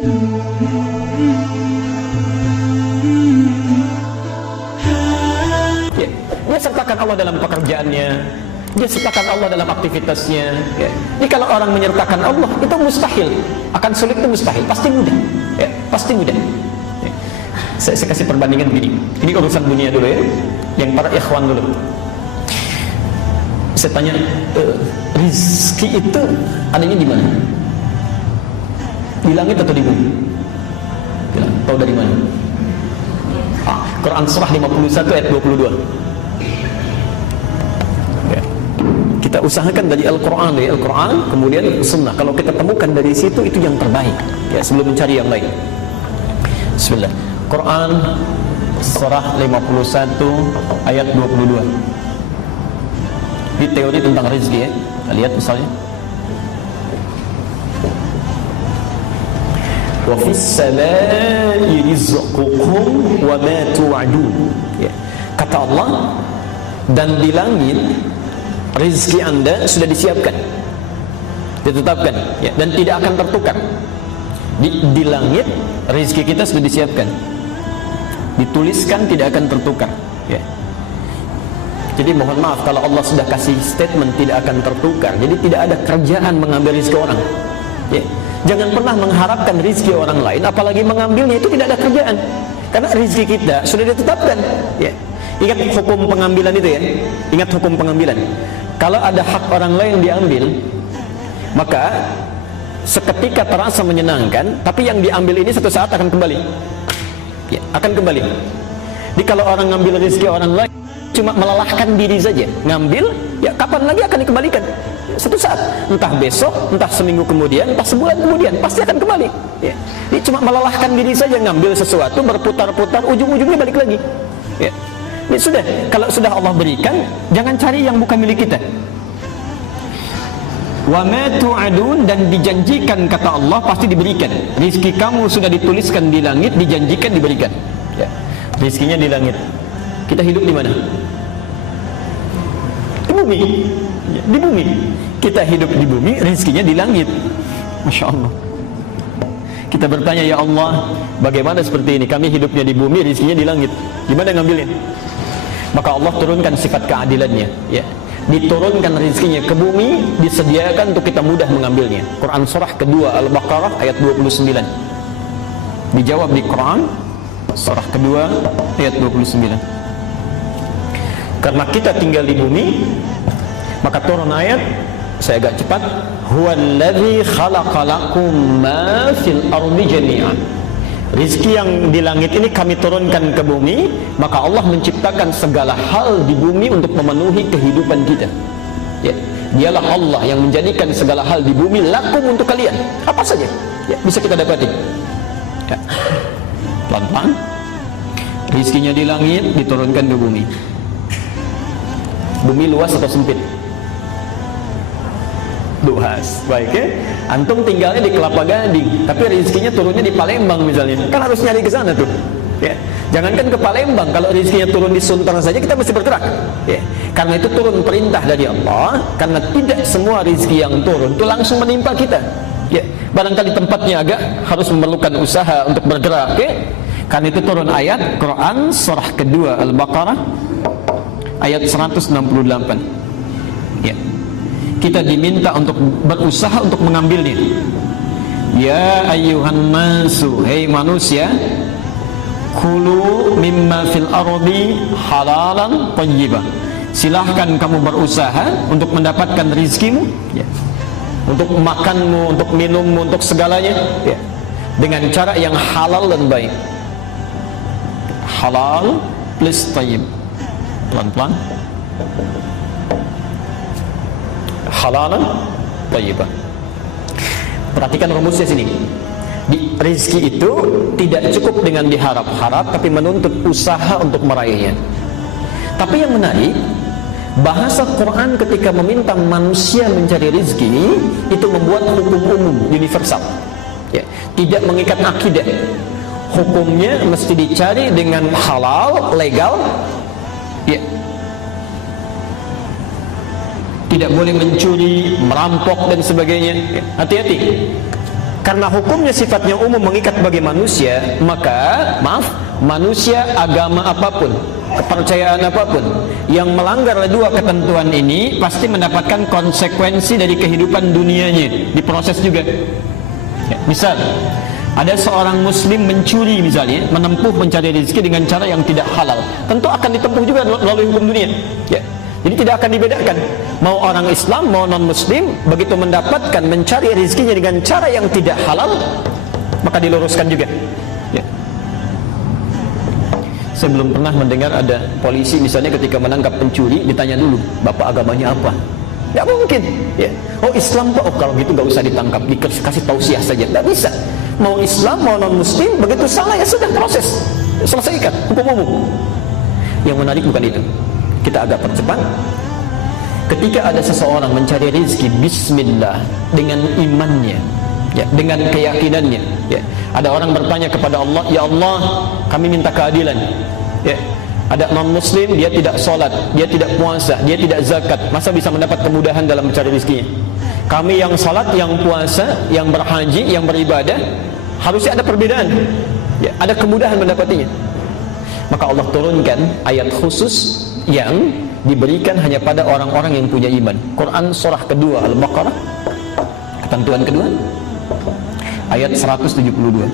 Ya, dia sertakan Allah dalam pekerjaannya, dia sertakan Allah dalam aktivitasnya. Ya. Jadi kalau orang menyertakan Allah itu mustahil, akan sulit itu mustahil, pasti mudah. Ya, pasti mudah. Ya. Saya kasih perbandingan begini. Ini urusan dunia dulu ya, yang para ikhwan dulu. Saya tanya, rizki itu adanya di mana? Di langit atau di bumi? Ya, tahu dari mana? Quran surah 51 ayat 22. Ya. Kita usahakan dari Al-Quran, kemudian Sunnah. Kalau kita temukan dari situ, itu yang terbaik. Ya, sebelum mencari yang lain. Bismillah. Quran surah 51 ayat 22. Di teori tentang rezeki ya. Kita lihat misalnya. Wa fis samaa'i rizqukum wa ma tu'adun. Ya. Kata Allah, dan di langit rezeki Anda sudah disiapkan, ditetapkan, ya, dan tidak akan tertukar. Di langit rezeki kita sudah disiapkan, dituliskan, tidak akan tertukar. Ya. Jadi mohon maaf kalau Allah sudah kasih statement tidak akan tertukar. Jadi tidak ada kerjaan mengambil rezeki orang. Ya. Jangan pernah mengharapkan rezeki orang lain, apalagi mengambilnya, itu tidak ada kerjaan. Karena rezeki kita sudah ditetapkan. Ya. Ingat hukum pengambilan itu ya. Ingat hukum pengambilan. Kalau ada hak orang lain diambil, maka seketika terasa menyenangkan, tapi yang diambil ini satu saat akan kembali. Ya, akan kembali. Jadi kalau orang ngambil rezeki orang lain, cuma melelahkan diri saja. Ngambil, ya kapan lagi akan dikembalikan? Satu saat, entah besok, entah seminggu kemudian, entah sebulan kemudian, pasti akan kembali. Ya. Ini cuma melelahkan diri saja, ngambil sesuatu, berputar-putar, ujung-ujungnya balik lagi. Ya. Ini sudah, kalau sudah Allah berikan, jangan cari yang bukan milik kita. Wa ma tu'adun, dan dijanjikan kata Allah pasti diberikan. Rizki kamu sudah dituliskan di langit, dijanjikan diberikan. Ya. Rizkinya di langit. Kita hidup di mana? Di bumi. Ya, di bumi. Kita hidup di bumi, rezekinya di langit. Masya Allah. Kita bertanya, ya Allah, bagaimana seperti ini? Kami hidupnya di bumi, rezekinya di langit. Gimana ngambilnya? Maka Allah turunkan sifat keadilannya. Ya. Diturunkan rezekinya ke bumi, disediakan untuk kita mudah mengambilnya. Quran surah kedua Al-Baqarah ayat 29. Dijawab di Quran surah kedua ayat 29. Karena kita tinggal di bumi, maka turun ayat, saya agak cepat, huwallazi khalaqalakum ma fil ardi jami'an. Rizki yang di langit ini kami turunkan ke bumi, maka Allah menciptakan segala hal di bumi untuk memenuhi kehidupan kita. Ya, dialah Allah yang menjadikan segala hal di bumi lakum untuk kalian. Apa saja, ya, bisa kita dapati. Ya. Pelan-pelan. Rizkinya di langit diturunkan ke bumi. Bumi luas atau sempit? Luas. Baik ya. Antum tinggalnya di Kelapa Gading, tapi rezekinya turunnya di Palembang misalnya. Kan harus nyari ke sana tuh. Ya. Jangankan ke Palembang, kalau rezekinya turun di Sunter saja kita mesti bergerak. Ya. Karena itu turun perintah dari Allah, karena tidak semua rezeki yang turun itu langsung menimpa kita. Ya. Barangkali tempatnya agak harus memerlukan usaha untuk bergerak. Ya. Karena itu turun ayat Quran surah kedua Al-Baqarah ayat 168. Ya. Kita diminta untuk berusaha untuk mengambilnya. Ya ayyuhan nasu, hei manusia, kulu mimma fil ardi halalan thayyiban. Silahkan kamu berusaha untuk mendapatkan rizkimu, ya. Untuk makanmu, untuk minummu, untuk segalanya, ya. Dengan cara yang halal dan baik. Halal plus thayyib. Pelan-pelan. Halalan thayyiban. Perhatikan rumusnya sini. Di rezeki itu tidak cukup dengan diharap-harap, tapi menuntut usaha untuk meraihnya. Tapi yang menarik, bahasa Quran ketika meminta manusia mencari rezeki itu membuat hukum umum universal. Ya, tidak mengikat akidah. Hukumnya mesti dicari dengan halal, legal. Ya. Tidak boleh mencuri, merampok dan sebagainya. Hati-hati. Karena hukumnya sifatnya umum mengikat bagi manusia, maka manusia agama apapun, kepercayaan apapun yang melanggar dua ketentuan ini pasti mendapatkan konsekuensi dari kehidupan dunianya, diproses juga. Ya, misal ada seorang muslim mencuri misalnya, menempuh mencari rezeki dengan cara yang tidak halal, tentu akan ditempuh juga melalui hukum dunia. Ya. Jadi tidak akan dibedakan, mau orang Islam mau non muslim, begitu mendapatkan mencari rezekinya dengan cara yang tidak halal, maka diluruskan juga. Ya. Saya belum pernah mendengar ada polisi misalnya ketika menangkap pencuri ditanya dulu, bapak agamanya apa? Tidak mungkin. Ya. Oh Islam Pak, oh kalau gitu nggak usah ditangkap, dikasih tausiah saja. Tidak bisa. Mau Islam mau non muslim, begitu salah ya sudah, proses, selesaikan, hukum umum. Yang menarik bukan itu. Kita agak percepat. Ketika ada seseorang mencari rezeki bismillah dengan imannya, ya, dengan keyakinannya, ya. Ada orang bertanya kepada Allah, ya Allah, kami minta keadilan. Ya. Ada non muslim, dia tidak sholat, dia tidak puasa, dia tidak zakat, masa bisa mendapat kemudahan dalam mencari rezekinya? Kami yang sholat, yang puasa, yang berhaji, yang beribadah, harusnya ada perbedaan, ya, ada kemudahan mendapatinya. Maka Allah turunkan ayat khusus yang diberikan hanya pada orang-orang yang punya iman. Quran surah kedua Al-Baqarah, ketentuan kedua, ayat 172.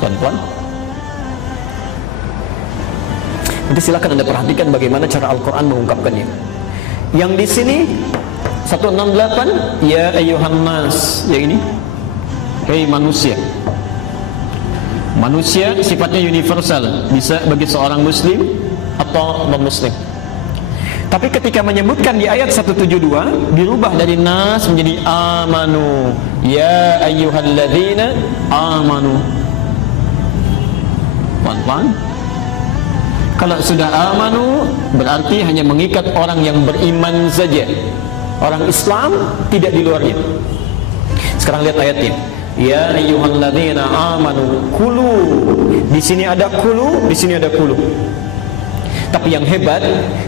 Tuan-tuan, nanti silakan Anda perhatikan bagaimana cara Al-Quran mengungkapkannya. Yang di sini 168, ya ayyuhan nas, yang ini, hei manusia. Manusia sifatnya universal, bisa bagi seorang muslim atau non muslim. Tapi ketika menyebutkan di ayat 172 dirubah dari nas menjadi amanu, ya ayyuhalladzina amanu. Pelan-pelan. Kalau sudah amanu berarti hanya mengikat orang yang beriman saja, orang Islam tidak di luarnya. Sekarang lihat ayatnya, ya ayyuhalladzina amanu kulu. Di sini ada kulu, di sini ada kulu. Tapi yang hebat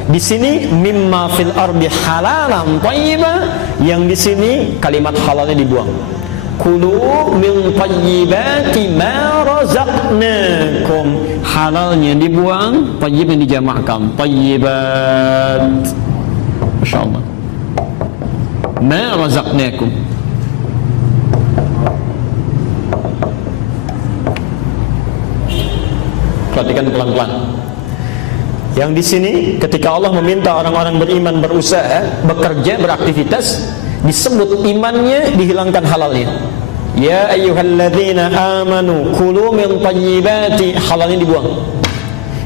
di sini mimma fil ardi halalan thayyiban, yang di sini kalimat halalnya dibuang. Kulu min thayyibati ma razaqnakum, halalnya dibuang, thayyibnya dijamakkan, thayyibat. Masyaallah. Ma razaqnakum. Perhatikan pelan-pelan. Yang di sini ketika Allah meminta orang-orang beriman berusaha, bekerja, beraktivitas, disebut imannya, dihilangkan halalnya. Ya ayyuhalladzina amanu kulu min thayyibati, halalnya dibuang.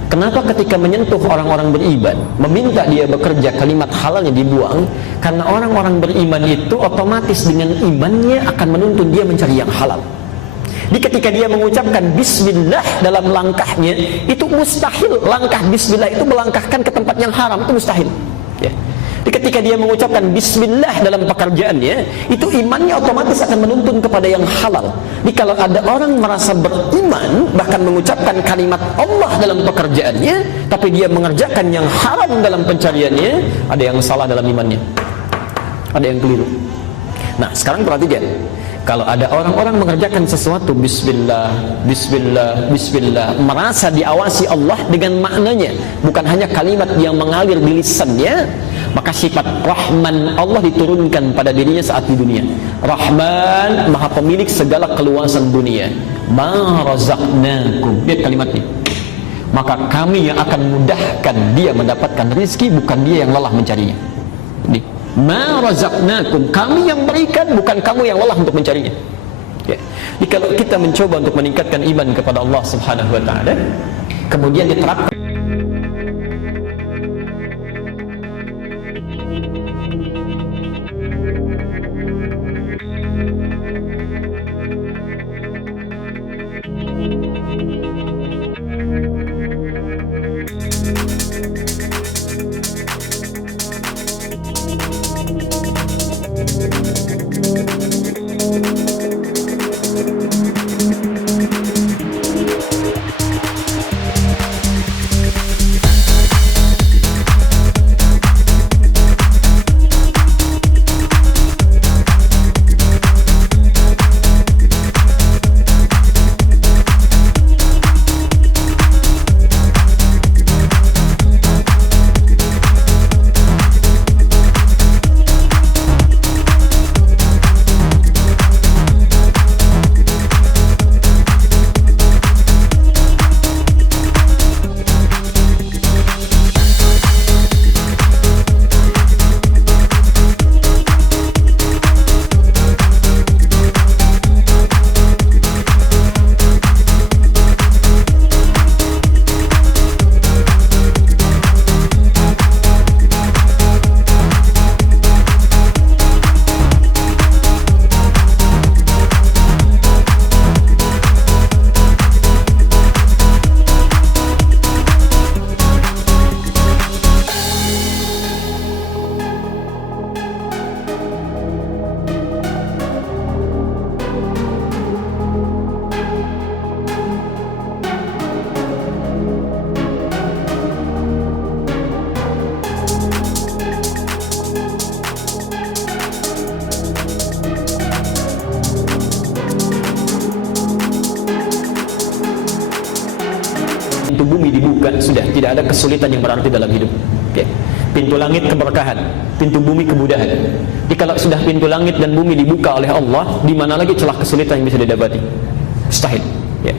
Kenapa ketika menyentuh orang-orang beriman, meminta dia bekerja, kalimat halalnya dibuang? Karena orang-orang beriman itu otomatis dengan imannya akan menuntun dia mencari yang halal. Jadi ketika dia mengucapkan bismillah dalam langkahnya, itu mustahil langkah bismillah itu melangkahkan ke tempat yang haram, itu mustahil. Ya. Jadi ketika dia mengucapkan bismillah dalam pekerjaannya, itu imannya otomatis akan menuntun kepada yang halal. Jadi kalau ada orang merasa beriman, bahkan mengucapkan kalimat Allah dalam pekerjaannya, tapi dia mengerjakan yang haram dalam pencariannya, ada yang salah dalam imannya, ada yang keliru. Nah sekarang perhatikan, kalau ada orang-orang mengerjakan sesuatu bismillah, bismillah, bismillah, merasa diawasi Allah dengan maknanya, bukan hanya kalimat yang mengalir di lisannya, maka sifat Rahman Allah diturunkan pada dirinya saat di dunia. Rahman, maha pemilik segala keluasan dunia. Ma razaqnakum, lihat kalimatnya. Maka kami yang akan mudahkan dia mendapatkan rezeki, bukan dia yang lelah mencarinya. Ini ma razaqnakum, kami yang berikan, bukan kamu yang lelah untuk mencarinya. Ya. Jadi kalau kita mencoba untuk meningkatkan iman kepada Allah Subhanahu wa taala, kemudian diterapkan dibuka, sudah tidak ada kesulitan yang berarti dalam hidup. Ya. Pintu langit keberkahan, pintu bumi kemudahan. Jadi kalau sudah pintu langit dan bumi dibuka oleh Allah, di mana lagi celah kesulitan yang bisa didapati? Mustahil. Ya.